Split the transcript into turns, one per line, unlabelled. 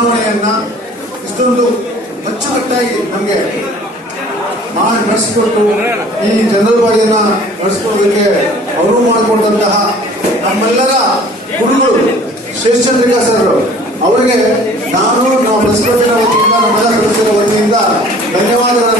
ಚುನಾವಣೆಯನ್ನ ಇಷ್ಟೊಂದು ಅಚ್ಚುಕಟ್ಟಾಗಿ ನಮ್ಗೆ ಮಾಡಿ ನಡೆಸಿಕೊಟ್ಟು ಈ ಜನರ ಬಾಡಿಯನ್ನ ನಡೆಸಿಕೊಳ್ಳೋದಕ್ಕೆ ಅವರು ಮಾಡಿಕೊಂಡಂತಹ ನಮ್ಮೆಲ್ಲರ ಗುರುಗಳು ಶೇಷ್ ಸರ್ ಅವರಿಗೆ ನಾನು ನಾವು ಪ್ರೆಸ್ ಕ್ಲಬ್ ವತಿಯಿಂದ ಸದಸ್ಯರ ವತಿಯಿಂದ ಧನ್ಯವಾದಗಳನ್ನು